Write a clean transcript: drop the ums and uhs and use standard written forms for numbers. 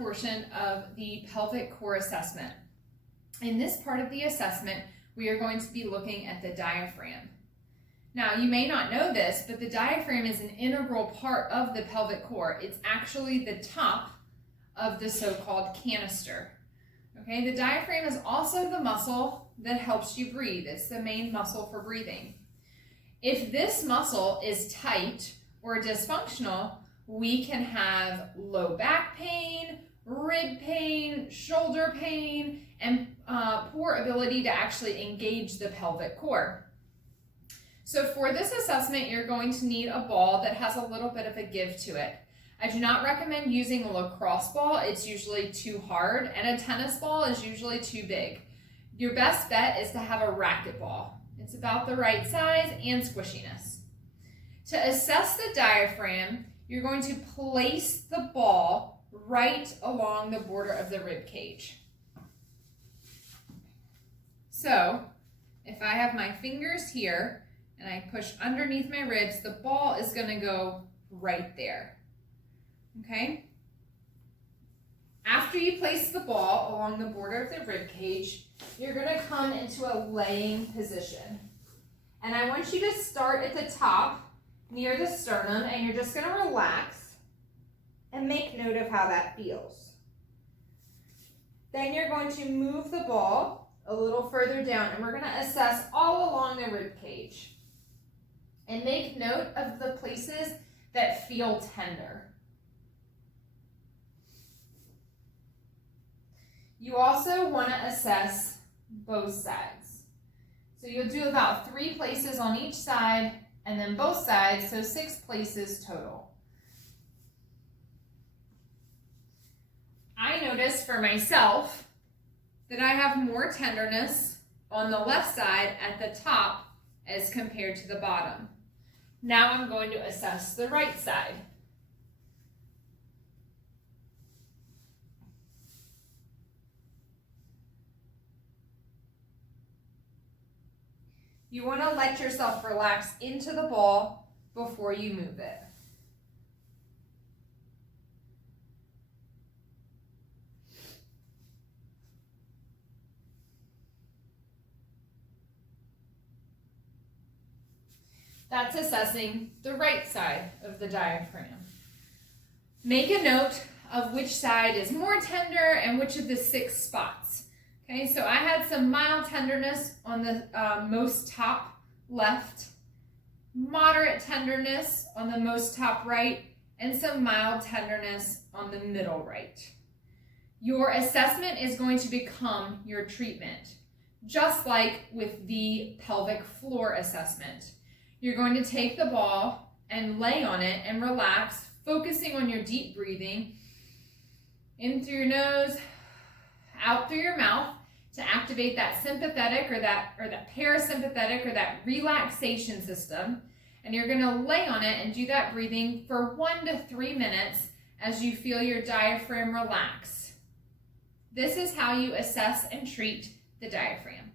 portion of the pelvic core assessment. In this part of the assessment, we are going to be looking at the diaphragm. Now, you may not know this, but the diaphragm is an integral part of the pelvic core. It's actually the top of the so-called canister. Okay, the diaphragm is also the muscle that helps you breathe. It's the main muscle for breathing. If this muscle is tight or dysfunctional, we can have low back pain, rib pain, shoulder pain, and poor ability to actually engage the pelvic core. So for this assessment, you're going to need a ball that has a little bit of a give to it. I do not recommend using a lacrosse ball. It's usually too hard, and a tennis ball is usually too big. Your best bet is to have a racket ball. It's about the right size and squishiness. To assess the diaphragm, you're going to place the ball right along the border of the rib cage. So, if I have my fingers here and I push underneath my ribs, the ball is going to go right there. Okay? After you place the ball along the border of the rib cage, you're going to come into a laying position. And I want you to start at the top near the sternum, and you're just going to relax and make note of how that feels. Then you're going to move the ball a little further down, and we're going to assess all along the rib cage. And make note of the places that feel tender. You also want to assess both sides. So you'll do about 3 places on each side, and then both sides, so 6 places total. I notice for myself that I have more tenderness on the left side at the top as compared to the bottom. Now I'm going to assess the right side. You want to let yourself relax into the ball before you move it. That's assessing the right side of the diaphragm. Make a note of which side is more tender and which of the 6 spots. Okay, so I had some mild tenderness on the most top left, moderate tenderness on the most top right, and some mild tenderness on the middle right. Your assessment is going to become your treatment, just like with the pelvic floor assessment. You're going to take the ball and lay on it and relax, focusing on your deep breathing, in through your nose, out through your mouth, to activate that sympathetic or that parasympathetic or that relaxation system. And you're going to lay on it and do that breathing for 1 to 3 minutes as you feel your diaphragm relax. This is how you assess and treat the diaphragm.